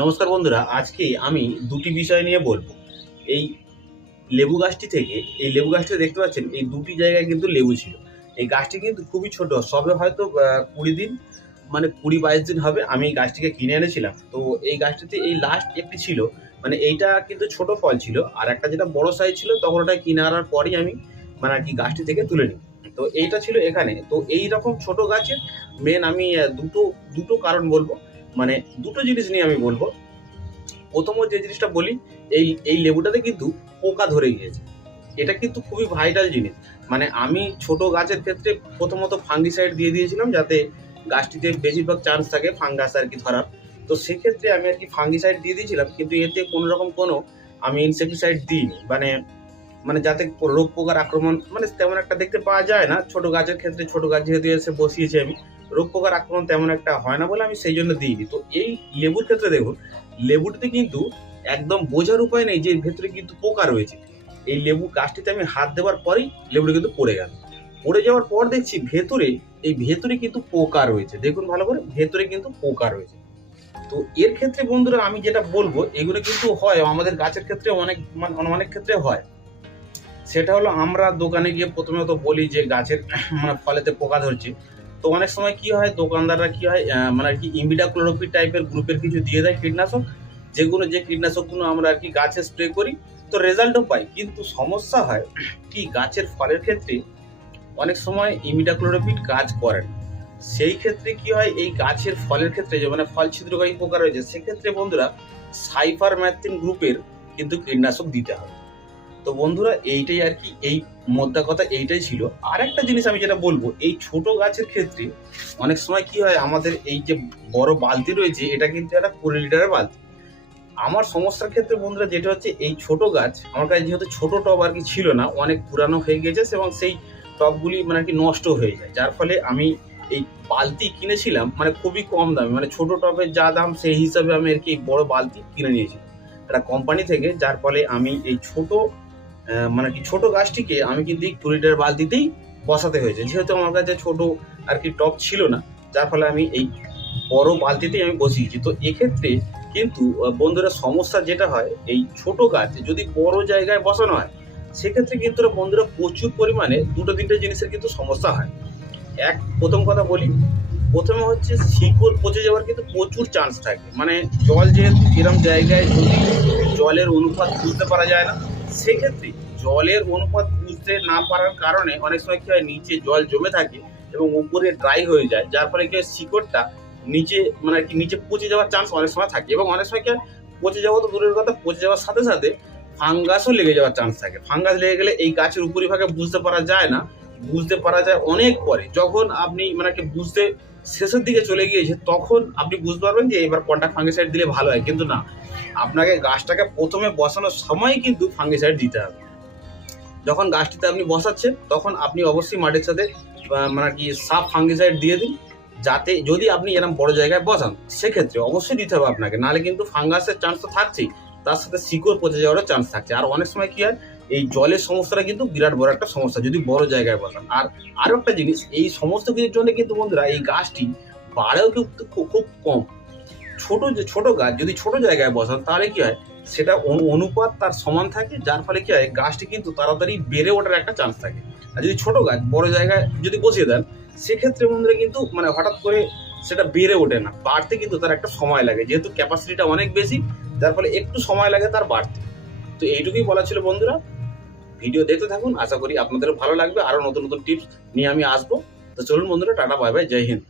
নমস্কার বন্ধুরা, আজকে আমি দুটি বিষয় নিয়ে বলব। এই লেবু গাছটি থেকে, এই লেবু গাছটি দেখতে পাচ্ছেন, এই দুটি জায়গায় কিন্তু লেবু ছিল। এই গাছটি কিন্তু খুবই ছোট, সবে হয়তো কুড়ি দিন মানে কুড়ি বাইশ দিন হবে, আমি এই গাছটিকে কিনে এনেছিলাম। তো এই গাছটিতে এই লাস্ট একটি ছিল মানে এইটা কিন্তু ছোট ফল ছিল, আর একটা যেটা বড় সাইজ ছিল, তখন ওটা কিনে আনার পরই আমি মানে আর কি গাছটি থেকে তুলে নিই। তো এইটা ছিল এখানে। তো এই রকম ছোট গাছের মেন আমি দুটো দুটো কারণ বলব। মানে দুটো জিনিস নিয়ে আমি বলব। প্রথমত যে জিনিসটা বলি, এই এই লেবুটাতে কিন্তু পোকা ধরে গিয়েছে। এটা কিন্তু খুবই ভাইটাল জিনিস। মানে আমি ছোট গাছের ক্ষেত্রে প্রথমত ফাঙ্গিসাইড দিয়ে দিয়েছিলাম যাতে গাছটিতে বেশিরভাগ চান্স থাকে ফাঙ্গাস আর কি ধরার। তো সেক্ষেত্রে আমি আর কি ফাঙ্গিসাইড দিয়ে দিয়েছিলাম, কিন্তু এতে কোনো রকম কোনো আমি ইনসেক্টিসাইড দিই মানে মানে যাতে রোগ পোকার আক্রমণ মানে তেমন একটা দেখতে পাওয়া যায় না। ছোট গাছের ক্ষেত্রে ছোট গাছ যেহেতু এসে বসিয়েছি আমি, রোগ পোকার আক্রমণ তেমন একটা হয় না বলে আমি সেই জন্য দিইনি। তো এই লেবুর ক্ষেত্রে দেখুন লেবুটিতে কিন্তু একদম বোঝার উপায় নেই যে ভেতরে কিন্তু পোকা রয়েছে। এই লেবু গাছটিতে আমি হাত দেওয়ার পরেই লেবুটা কিন্তু পড়ে গেল। পড়ে যাওয়ার পর দেখছি ভেতরে, এই ভেতরে কিন্তু পোকা রয়েছে। দেখুন ভালো করে, ভেতরে কিন্তু পোকা রয়েছে। তো এর ক্ষেত্রে বন্ধুরা আমি যেটা বলব, এগুলো কিন্তু হয়, আমাদের গাছের ক্ষেত্রে অনেক মানে অনেক ক্ষেত্রে হয়। সেটা হলো আমরা দোকানে গিয়ে প্রথমে তো বলি যে গাছের মানে ফলেতে পোকা ধরছে। তো অনেক সময় কি হয়, দোকানদাররা কি হয় মানে আর কি ইমিডাক্লোরোপিড টাইপের গ্রুপের কিছু দিয়ে দেয় কীটনাশক। যেগুলো, যে কীটনাশকগুলো আমরা আর কি গাছে স্প্রে করি, তো রেজাল্টও পাই। কিন্তু সমস্যা হয় কি, গাছের ফলের ক্ষেত্রে অনেক সময় ইমিডাক্লোরোপিড কাজ করেন সেই ক্ষেত্রে কি হয়, এই গাছের ফলের ক্ষেত্রে যে মানে ফল ছিদ্রকারী পোকা রয়েছে, সেক্ষেত্রে বন্ধুরা সাইফার ম্যাথিন গ্রুপের কিন্তু কীটনাশক দিতে হবে। তো বন্ধুরা, এইটাই আর কি, এই মোদ্দা কথা এইটাই ছিল। আর একটা জিনিস আমি যেটা বলব, এই ছোট গাছের ক্ষেত্রে অনেক সময় কি হয়, আমাদের এই যে বড় বালতি রয়েছে, এটা কিন্তু একটা কুড়ি লিটারের বালতি। আমার সমস্যার ক্ষেত্রে বন্ধুরা, যেটা হচ্ছে, এই ছোট গাছ, আমার কাছে যেহেতু ছোট টব আর কি ছিল না, অনেক পুরানো হয়ে গেছে এবং সেই টবগুলি মানে আর কি নষ্ট হয়ে যায়। যার ফলে আমি এই বালতি কিনেছিলাম মানে খুবই কম দামে মানে ছোট টবের যা দাম, সেই হিসাবে আমি আর কি বড় বালতি কিনে নিয়েছিলাম। একটা কোম্পানি থেকে, যার ফলে আমি এই ছোট মানে কি ছোট গাছটিকে আমি কিন্তু এই কুড়ি লিটার বালতিতেই বসাতে হয়েছে। যেহেতু আমার কাছে ছোট আর কি টপ ছিল না, যার ফলে আমি এই বড় বালতিতেই আমি বসিয়েছি। তো এক্ষেত্রে কিন্তু বন্ধুরা, সমস্যা যেটা হয়, এই ছোট গাছ যদি বড় জায়গায় বসানো হয়, সেক্ষেত্রে কিন্তু বন্ধুরা, প্রচুর পরিমাণে দুটো তিনটে জিনিসের কিন্তু সমস্যা হয়। এক, প্রথম কথা বলি, প্রথমে হচ্ছে শিকড় পচে যাওয়ার কিন্তু প্রচুর চান্স থাকে। মানে জল যেহেতু এরম জায়গায় যদি জলের অনুপাত বুঝতে পারা যায় না সেক্ষেত্রে জলের অনুপাত বুঝতে না পারার কারণে অনেক সময় কি হয়, নিচে জল জমে থাকে এবং উপরে ড্রাই হয়ে যায়, যার ফলে কি হয়, শিকড়টা নিচে মানে আর কি নিচে পচে যাওয়ার চান্স অনেক সময় থাকে এবং অনেক সময় কি হয়, পচে যাওয়া তো দূরের কথা, পচে যাওয়ার সাথে সাথে ফাঙ্গাসও লেগে যাওয়ার চান্স থাকে। ফাঙ্গাস লেগে গেলে এই গাছের উপরিভাগে বুঝতে পারা যায় না বুঝতে পারা যায় অনেক পরে। যখন আপনি মানে বুঝতে শেষের দিকে চলে গিয়েছে, তখন আপনি বুঝতে পারবেন যে এবার কোনটা ফাঙ্গিসাইড দিলে ভালো হয়। কিন্তু না, আপনাকে গাছটাকে প্রথমে বসানোর সময় কিন্তু ফাঙ্গিসাইড দিতে হবে। যখন গাছটিতে আপনি বসাচ্ছেন, তখন আপনি অবশ্যই মাটির সাথে মানে কি সাফ ফাঙ্গিসাইড দিয়ে দিন। যাতে যদি আপনি এরকম বড় জায়গায় বসান, সেক্ষেত্রে অবশ্যই দিতে হবে আপনাকে। নাহলে কিন্তু ফাঙ্গাসের চান্স তো থাকছেই। তার সাথে শিকড় পচে যাওয়ারও চান্স থাকছে। আর অনেক সময় কি হয় এই জলের সমস্যাটা কিন্তু বিরাট বড় একটা সমস্যা, যদি বড় জায়গায় বসান। আর আরও একটা জিনিস, এই সমস্ত কিছুর জন্য কিন্তু বন্ধুরা, এই গাছটি বাড়েও কিন্তু খুব কম। ছোট যে, ছোট গাছ, যদি ছোট জায়গায় বসান, তাহলে কি হয়, সেটা অনু- অনুপাত তার সমান থাকে, যার ফলে কি হয়, গাছটি কিন্তু তাড়াতাড়ি বেড়ে ওঠার একটা চান্স থাকে। আর যদি ছোট গাছ, বড় জায়গায় যদি বসিয়ে দেন, সেক্ষেত্রে বন্ধুরা কিন্তু মানে হঠাৎ করে সেটা বেড়ে ওঠে না, বাড়তে কিন্তু তার একটা সময় লাগে, যেহেতু ক্যাপাসিটিটা অনেক বেশি, যার ফলে একটু সময় লাগে তার বাড়তে। তো এইটুকুই বলা ছিল বন্ধুরা। ভিডিও দেখতে থাকুন, আশা করি আপনাদের ভালো লাগবে। আরও নতুন নতুন টিপস নিয়ে আমি আসব। তো চলুন বন্ধুরা, tata, bye bye, Jai Hind.